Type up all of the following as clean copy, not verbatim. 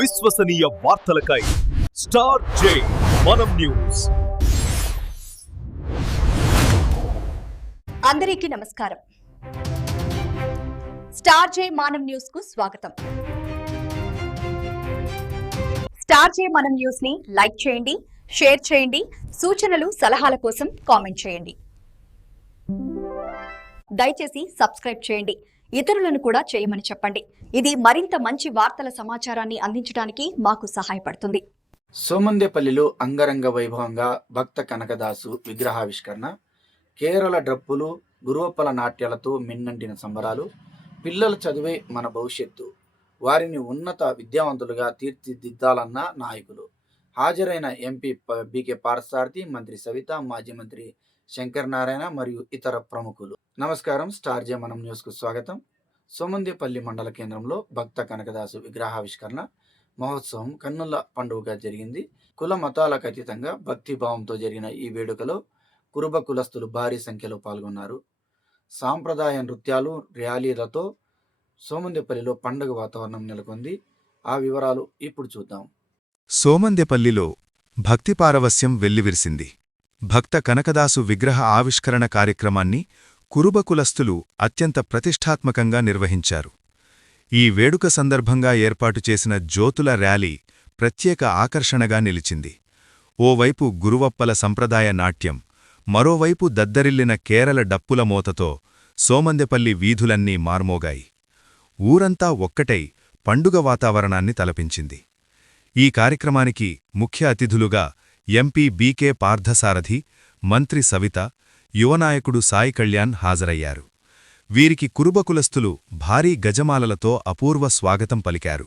విశ్వసనీయ వార్తలకై స్టార్ జే మనం న్యూస్. అందరికీ నమస్కారం. స్టార్ జే మనం న్యూస్ కు స్వాగతం. స్టార్ జే మనం న్యూస్ ని లైక్ చేయండి, షేర్ చేయండి, సూచనలు సలహాల కోసం కామెంట్ చేయండి. దయచేసి సబ్స్క్రైబ్ చేయండి, ఇతరులను కూడా చేయమని చెప్పండి. ఇది మరింత మంచి వార్తల సమాచారాన్ని అందించడానికి మాకు సహాయపడుతుంది. సోమందేపల్లిలో అంగరంగ వైభవంగా భక్త కనకదాసు విగ్రహావిష్కరణ, కేరళ డ్రప్పులు, గురువప్పల నాట్యాలతో మిన్నంటిన సంబరాలు. పిల్లల చదువే మన భవిష్యత్తు, వారిని ఉన్నత విద్యావంతులుగా తీర్చిదిద్దాలన్న నాయకులు. హాజరైన ఎంపీ బీకే పార్థసారథి, మంత్రి సవిత, మాజీ మంత్రి శంకర్ నారాయణ మరియు ఇతర ప్రముఖులు. నమస్కారం. స్టార్ జే మనం న్యూస్ కు స్వాగతం. సోమందేపల్లి మండల కేంద్రంలో భక్త కనకదాసు విగ్రహావిష్కరణ మహోత్సవం కన్నుల పండుగగా జరిగింది. కుల మతాలకు అతీతంగా భక్తిభావంతో జరిగిన ఈ వేడుకలో కురుబ కులస్తులు భారీ సంఖ్యలో పాల్గొన్నారు. సాంప్రదాయ నృత్యాలు, ర్యాలీలతో సోమందేపల్లిలో పండుగ వాతావరణం నెలకొంది. ఆ వివరాలు ఇప్పుడు చూద్దాం. సోమందేపల్లిలో భక్తి పారవస్యం వెల్లివిరిసింది. భక్త కనకదాసు విగ్రహ ఆవిష్కరణ కార్యక్రమాన్ని కురుబ కులస్తులు అత్యంత ప్రతిష్ఠాత్మకంగా నిర్వహించారు. ఈ వేడుక సందర్భంగా ఏర్పాటు చేసిన జ్యోతుల ర్యాలీ ప్రత్యేక ఆకర్షణగా నిలిచింది. ఓవైపు గురువప్పల సంప్రదాయ నాట్యం, మరోవైపు దద్దరిల్లిన కేరళ డప్పుల మోతతో సోమందేపల్లి వీధులన్నీ మార్మోగాయి. ఊరంతా ఒక్కటై పండుగ వాతావరణాన్ని తలపించింది. ఈ కార్యక్రమానికి ముఖ్య అతిథులుగా ఎంపీ బీకే పార్థసారథి, మంత్రి సవిత, యువనాయకుడు సాయి కళ్యాణ్ హాజరయ్యారు. వీరికి కురుబ కులస్తులు భారీ గజమాలలతో అపూర్వ స్వాగతం పలికారు.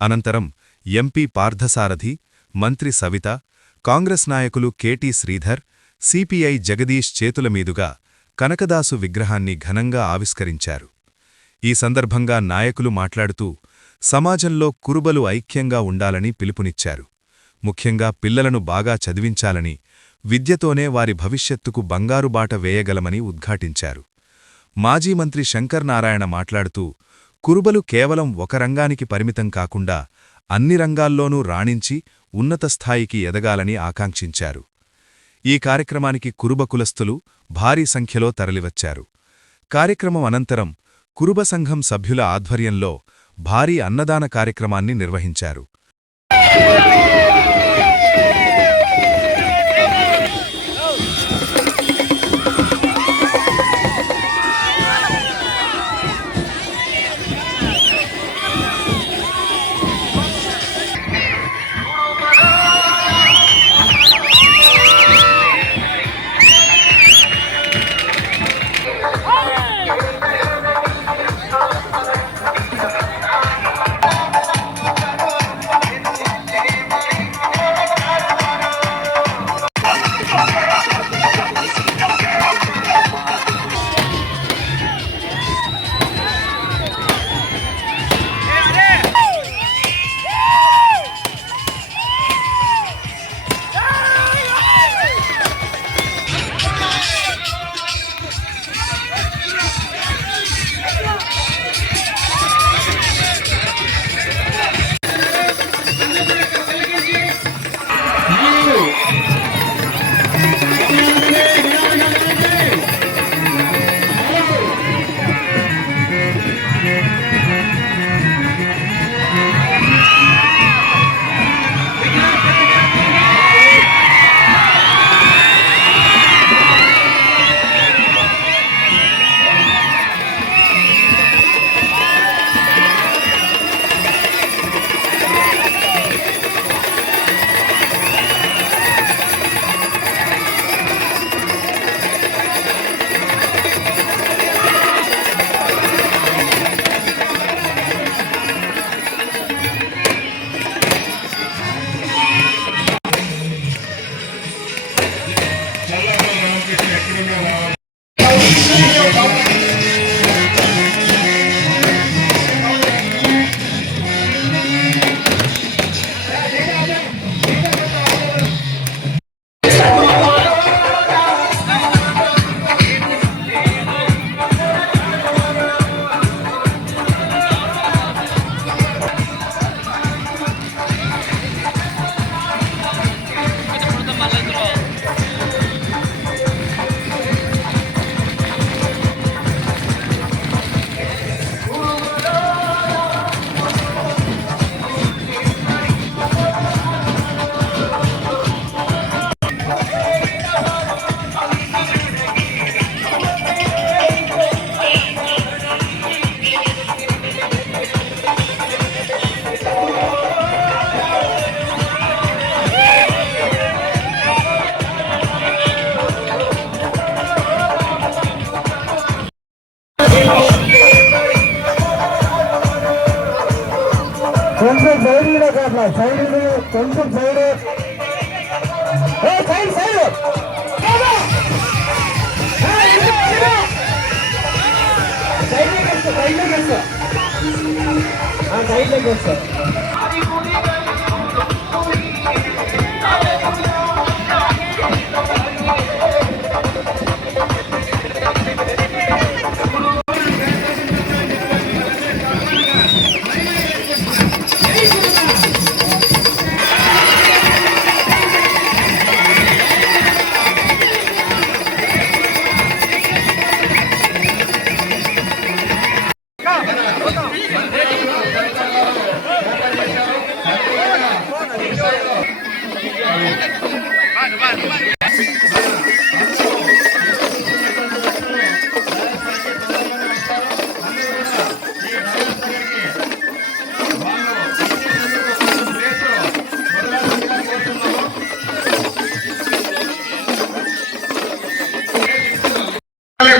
అనంతరం ఎంపీ పార్థసారథి, మంత్రి సవిత, కాంగ్రెస్ నాయకులు కెటి శ్రీధర్, సిపిఐ జగదీష్ చేతుల మీదుగా కనకదాసు విగ్రహాన్ని ఘనంగా ఆవిష్కరించారు. ఈ సందర్భంగా నాయకులు మాట్లాడుతూ సమాజంలో కురుబలు ఐక్యంగా ఉండాలని పిలుపునిచ్చారు. ముఖ్యంగా పిల్లలను బాగా చదివించాలని, విద్యతోనే వారి భవిష్యత్తుకు బంగారుబాట వేయగలమని ఉద్ఘాటించారు. మాజీ మంత్రి శంకర్ నారాయణ మాట్లాడుతూ కురుబలు కేవలం ఒక రంగానికి పరిమితం కాకుండా అన్ని రంగాల్లోనూ రాణించి ఉన్నత స్థాయికి ఎదగాలని ఆకాంక్షించారు. ఈ కార్యక్రమానికి కురుబ కులస్తులు భారీ సంఖ్యలో తరలివచ్చారు. కార్యక్రమం అనంతరం కురుబ సంఘం సభ్యుల ఆధ్వర్యంలో భారీ అన్నదాన కార్యక్రమాన్ని నిర్వహించారు. కొంచెం సైడ్ సైడ్ సైడ్ సైడ్లోకి వస్తా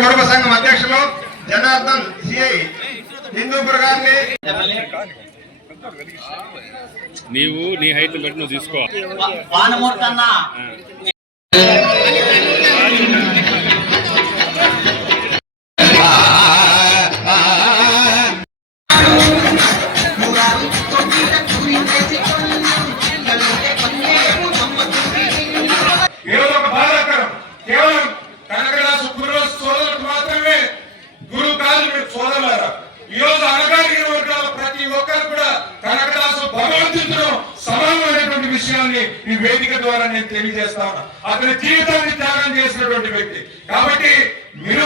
కుటుంబ సంఘం అధ్యక్షులు జనార్దన్ సిఐ హిందూపుర గారిని నీవు నీ హైట్ బట్టి నువ్వు తీసుకో. ఈ రోజు అనగారిన వర్గాల ప్రతి ఒక్కరు కూడా కనకదాసు భగవంతుడితో సమానమైనటువంటి విషయాన్ని ఈ వేదిక ద్వారా నేను తెలియజేస్తాను. అతని జీవితాన్ని త్యాగం చేసినటువంటి వ్యక్తి కాబట్టి మీరు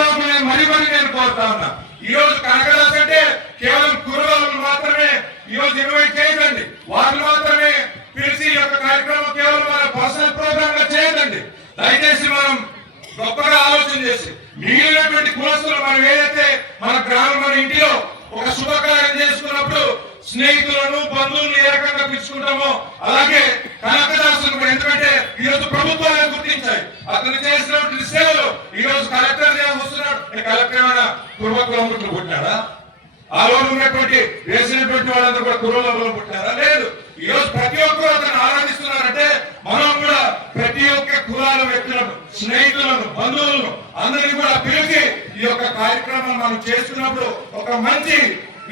మరి నేను కోరుతా ఉన్నా. ఈ రోజు కనకదాసు అంటే కేవలం కురువాళ్ళు మాత్రమే ఈ రోజు ఇన్వైట్ చేయదండి, వాళ్ళు మాత్రమే పిలిచి ఈ యొక్క కార్యక్రమం కేవలం మన పర్సనల్ ప్రోగ్రామ్ గా చేయదండి. దయచేసి మనం గొప్పగా ఆలోచన చేసి మిగిలినటువంటి కులస్తులు మనం ఏదైతే మన గ్రామం మన ఇంటిలో ఒక శుభకార్యం చేసుకున్నప్పుడు స్నేహితులను బంధువులను ఏ రకంగా పిలుచుకుంటామో అలాగే కనకదాసులు కూడా, ఎందుకంటే ఈ రోజు ప్రభుత్వాలే గుర్తించాయి అతను చేసినటువంటి సేవలు. ఈ రోజు కలెక్టర్ వస్తున్నాడు, కలెక్టర్ ఏమైనా కుర్మకులంలో పుట్టినాడా? ఆ రోజు ఉన్నటువంటి వేసినటువంటి వాళ్ళందరూ కూడా కుర్రలో పుట్టినారా? లేదు. ఈ రోజు ప్రతి ఒక్కరు అతను ఆరాధిస్తున్నారంటే మనం కూడా ప్రతి ఒక్క కులాల వ్యక్తులను, స్నేహితులను, బంధువులను అందరినీ కూడా పిలిచి ఈ యొక్క కార్యక్రమం మనం చేస్తున్నప్పుడు ఒక మంచి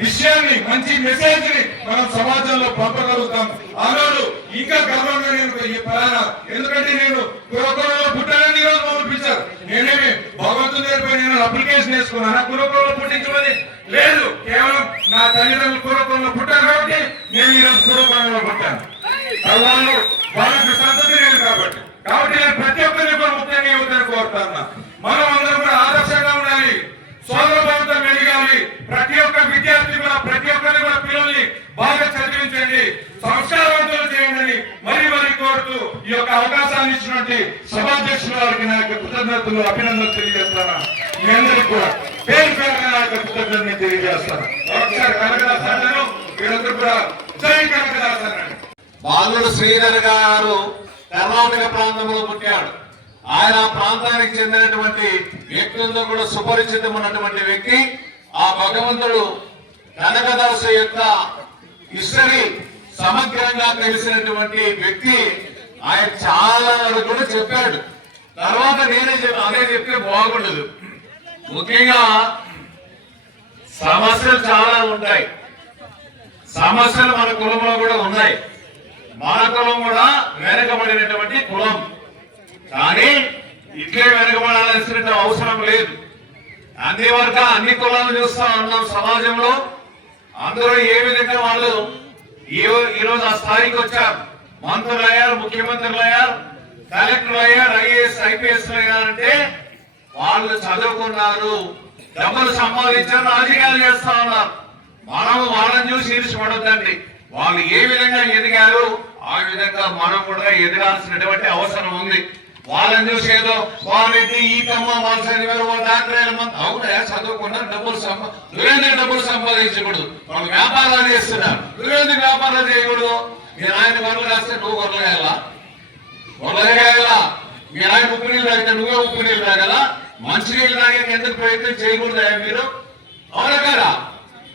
విషయాన్ని, మంచి మెసేజ్ ని మనం సమాజంలో పంపగలుగుతాం. ఆనాడు ఇంకా గర్వంగా నేను ఈ ప్రయాణ, ఎందుకంటే నేను కులకులంలో పుట్టానని ఈరోజు మమ్మల్ని పిలిచారు. నేనేమి భగవంతుని దగ్గర నేను అప్లికేషన్ వేసుకున్నాను కులకులంలో పుట్టించమని? లేదు. కేవలం నా తల్లిదండ్రులు కులకులంలో పుట్టాను కాబట్టి నేను ఈరోజు కులకులంలో పుట్టాను. వాళ్ళకి సంతతి లేదు కాబట్టి నేను ప్రతి ఒక్కరిని కూడా ముఖ్యంగా యువతని కోరుతాను. మనం అందరం కూడా ఆదర్శంగా ఉండాలి, సోదరభావంతో మెలిగాలి. ప్రతి ఒక్క విద్యార్థి కూడా, ప్రతి ఒక్కరిని కూడా పిల్లల్ని బాగా చదివించండి, సంస్కారవంతులు చేయండి మరీ కోరుతూ ఈ యొక్క అవకాశాన్ని ఇచ్చినటువంటి సభాధ్యక్షుల వారికి నా యొక్క కృతజ్ఞతలు, అభినందనలు తెలియజేస్తాను. మీ అందరికీ కూడా పేరు పేరుగా నా యొక్క కృతజ్ఞతలు తెలియజేస్తాను. ఒకసారి కనకదాస్ అంటాను, మీరందరూ కూడా జై కనకదాస్ అన్నాడు. బాలుడు శ్రీధర్ గారు కర్ణాటక ప్రాంతంలో పుట్టాడు. ఆయన ప్రాంతానికి చెందినటువంటి వ్యక్తులతో కూడా సుపరిచితం ఉన్నటువంటి వ్యక్తి. ఆ భగవంతుడు కనకదాసు యొక్క హిస్టరీ సమగ్రంగా తెలిసినటువంటి వ్యక్తి. ఆయన చాలా వరకు కూడా చెప్పాడు. తర్వాత నేనే అదే చెప్తే బాగుండదు. ముఖ్యంగా సమస్యలు చాలా ఉంటాయి. సమస్యలు మన కులంలో కూడా ఉన్నాయి. మన కులం కూడా వెనకబడినటువంటి కులం, కానీ ఇట్లే వెనకబడాల్సిన అవసరం లేదు. అన్ని వరకు అన్ని కులాలు చూస్తా ఉన్నాం సమాజంలో. అందరూ ఏ విధంగా వాళ్ళు ఈరోజు ఆ స్థాయికి వచ్చారు. మంత్రులు అయ్యారు, ముఖ్యమంత్రులు అయ్యారు, కలెక్టర్లు అయ్యారు, ఐఏఎస్ ఐపీఎస్ అయ్యారంటే వాళ్ళు చదువుకున్నారు, డబ్బులు సంపాదించారు, రాజకీయాలు చేస్తా ఉన్నారు. మనం వాళ్ళని చూసి ఈర్ష్యపడొద్దండి. వాళ్ళు ఏ విధంగా ఎదిగారు ఆ విధంగా మనం కూడా ఎదగాల్సినటువంటి అవసరం ఉంది. వాళ్ళని చూసి ఏదో వారెడ్డి ఈ కమ్మ వాళ్ళ చదివారు, డాక్టర్ అవునా చదువుకున్నారు, నువ్వేందుకు డబ్బులు సంపాదించకూడదు? వాళ్ళు వ్యాపారాలు చేస్తున్నారు, నువ్వేందుకు వ్యాపారాలు చేయకూడదు? మీరు ఆయన గొర్రెలు కాస్తే నువ్వు గొర్రెలు కాయాలా? మీరు ఆయన ఉప్పు నీళ్ళు తాగితే నువ్వే ఉప్పు నీళ్ళు తాగలా? మంచి నీళ్ళు తాగే ఎందుకు ప్రయత్నం చేయకూడదా మీరు? అవునా కదా?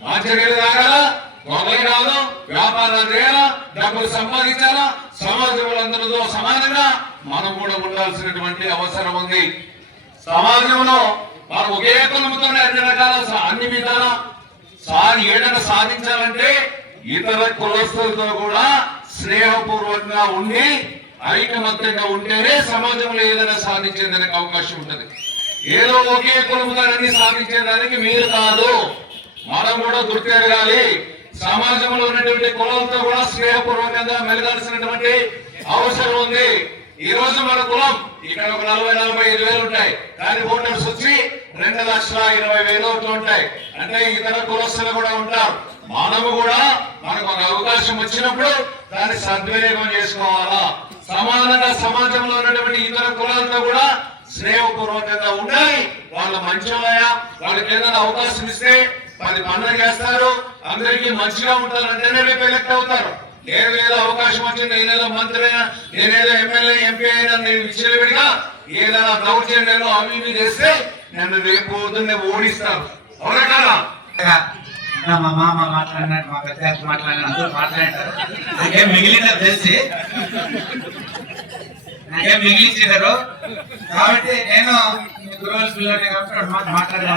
మంచి నీళ్ళు తాగాలా, దొంగలు కాదు, వ్యాపారాలు చేయాలా, డబ్బులు సంపాదించాలా, సమాజంలో అందరితో సమానంగా మనం కూడా ఉండాల్సినటువంటి అవసరం ఉంది. సమాజంలో మనం ఒకే కులంతోనే అన్ని రకాల అన్ని విధాల ఏదైనా సాధించాలంటే ఇతర కులస్తులతో కూడా స్నేహపూర్వకంగా ఉండి ఐకమత్యంగా ఉంటేనే సమాజంలో ఏదైనా సాధించేదానికి అవకాశం ఉంటుంది. ఏదో ఒకే కులంతో అన్ని సాధించేదానికి మీరు కాదు, మనం కూడా గుర్తెరగాలి. సమాజంలో ఉన్నటువంటి కులాలతో కూడా స్నేహపూర్వకంగా మెలగాల్సినటువంటి అవసరం ఉంది. ఈ రోజు మన కులం ఇక్కడ ఒక 40-45 ఉంటాయి, కానీ ఓటర్స్ వచ్చి 2,20,000 ఉంటాయి. అంటే ఇతర కులస్తులు కూడా ఉంటారు. మనము కూడా మనకు ఒక అవకాశం వచ్చినప్పుడు దాన్ని సద్వినియోగం చేసుకోవాలా. సమానంగా సమాజంలో ఉన్నటువంటి ఇతర కులాలతో కూడా స్నేహపూర్వకంగా ఉండాలి. వాళ్ళ మంచోళ్ళయా, వాళ్ళకి ఏదైనా అవకాశం ఇస్తే 10 పనులు చేస్తారు, అందరికీ మంచిగా ఉంటారంటేనే రేపు ఎలక్ట్ అవుతారు. ఏదో అవకాశం వచ్చింది, నేనేదో మంత్రి అయినా, నేనేదో ఎమ్మెల్యే ఎంపీ అయినా, నేను విచ్చలవిడిగా ఏదైనా దౌర్జన్యాలు అవి ఇవి చేస్తే నన్ను రేపు పొద్దున్నే ఓడిస్తాను. అవునా కదా? మా మామ మాట్లాడినాడు, మా పెద్ద మాట్లాడినాడు, అందరూ మాట్లాడారు. నాకేం మిగిలిన తెలిసి నాకేం మిగిలించారు కాబట్టి నేను గురువుల పిల్లలు కాబట్టి మాట్లాడదా.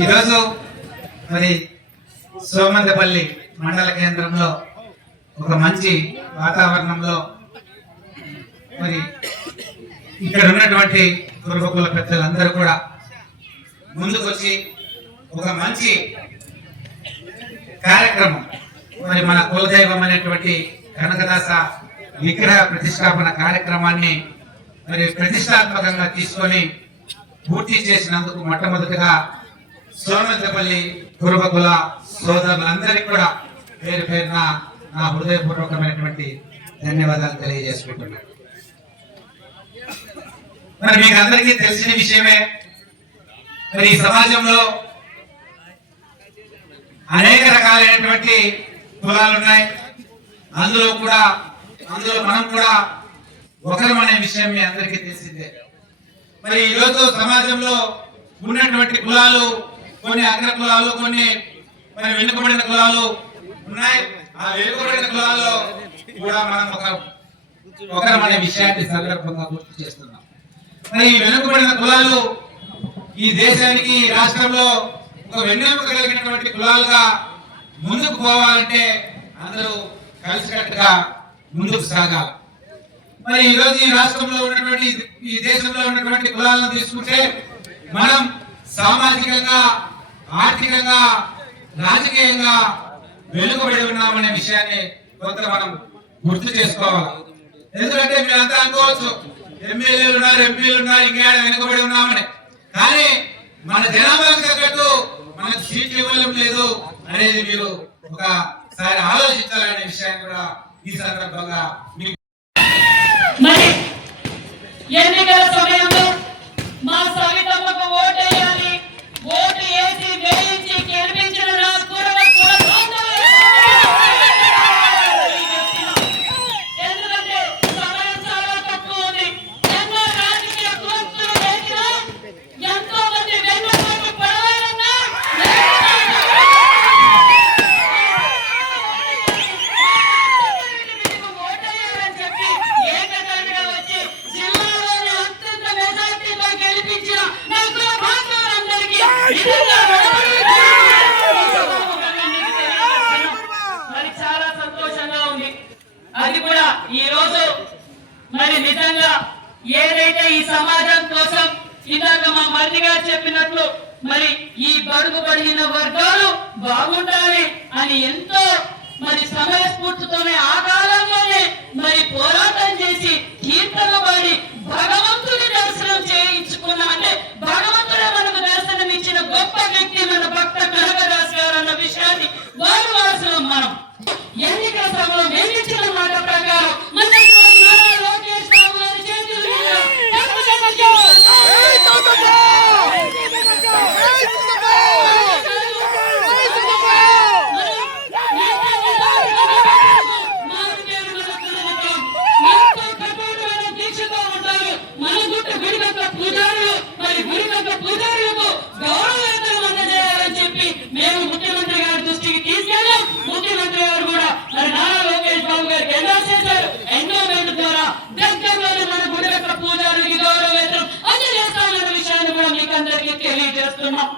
ఈరోజు మరి సోమందపల్లి మండల కేంద్రంలో ఒక మంచి వాతావరణంలో మరి ఇక్కడ ఉన్నటువంటి కురుబకుల పెద్దలందరూ కూడా ముందుకొచ్చి ఒక మంచి కార్యక్రమం, మరి మన కులదైవం అనేటువంటి కనకదాస విగ్రహ ప్రతిష్టాపన కార్యక్రమాన్ని మరి ప్రతిష్టాత్మకంగా తీసుకొని పూర్తి చేసినందుకు మొట్టమొదటిగా సోమందపల్లి కురుబకుల సోదరులందరికీ కూడా పేరు పేరున నా హృదయపూర్వకమైనటువంటి ధన్యవాదాలు తెలియజేసుకుంటున్నాను. మరి మీకు అందరికీ తెలిసిన విషయమే, మరి ఈ సమాజంలో అనేక రకాలైనటువంటి కులాలు ఉన్నాయి. అందులో మనం కూడా ఒకరం అనే విషయం మీ అందరికీ తెలిసిందే. మరి ఈరోజు సమాజంలో ఉన్నటువంటి కులాలు, కొన్ని అగ్ర కులాలు, కొన్ని మరి వెనుకబడిన కులాలు ఉన్నాయి. ఆ వెనుకబడిన కులాల్లో కూడా మనం ఒకరం అనే విషయాన్ని సందర్భంగా గుర్తు చేస్తున్నాం. మరి ఈ వెనుకబడిన కులాలు ఈ దేశానికి, రాష్ట్రంలో ఒక వెన్నెముక కలిగినటువంటి కులాలుగా ముందుకు పోవాలంటే అందరూ కలిసికట్టుగా ముందుకు సాగాలి. మరి ఈ రోజు ఈ రాష్ట్రంలో ఉన్నటువంటి, ఈ దేశంలో ఉన్నటువంటి కులాలను తీసుకుంటే మనం సామాజికంగా, ఆర్థికంగా, రాజకీయంగా వెనుకబడి ఉన్నామనే విషయాన్ని కొంత మనం గుర్తు చేసుకోవాలి. ఎందుకంటే మీరంతా అనుకోవచ్చు ఎమ్మెల్యేలు ఉన్నారు, ఎంపీలు ఉన్నారు, ఇంకా వెనుకబడి ఉన్నామని. కానీ మన జనాభాకు తగ్గట్టు మనకు సీట్లు ఇవ్వడం లేదు అనేది మీరు ఒకసారి ఆలోచించాలనే విషయాన్ని కూడా ఈ సందర్భంగా మీకు మరి ఎన్నికల సమయంలో మా సవితమ్మకు ఓటేయాలి, ఓటు వేసి వేయించి గెలిపించిన నా ఎందుకంటే సమయం చాలా తక్కువ ఉంది. ఎన్నో రాజకీయ కులస్తులు చేసినా ఎంతో మంది వెన్నుపోటు పడవాలన్నా ఓటేయాలని చెప్పి ఏకదాటిగా వచ్చి జిల్లాలోని అత్యంత మెజార్టీతో గెలిపించిన నా కుల బాంధవులందరికీ మరి చాలా సంతోషంగా ఉంది. అది కూడా ఈ రోజు మరి నిజంగా ఏదైతే ఈ సమాజం కోసం ఇందాక మా మరిది గారు చెప్పినట్లు మరి ఈ బడుగు బడిగిన వర్గాలు బాగుండాలి అని ఎంతో మరి సమయస్ఫూర్తితోనే ఆ కాలంలోనే మరి పోరాటం చేసి కీర్తన పాడి భగవంతుని దర్శనం చేయించుకున్న, అంటే భగవంతుడే మనకు దర్శనం ఇచ్చిన గొప్ప వ్యక్తి మన భక్త కనకదాస్ గారు అన్న విషయాన్ని వారు వారసులం. మనం ఎన్నికల సభలో మేమిచ్చిన మాట ప్రకారం లోకేష్ బాబు గారి చేతుల మీద మన గుట్ట గుడిగట్ల పూజారులు మరి గుడిగట్ల చేస్తున్నాం.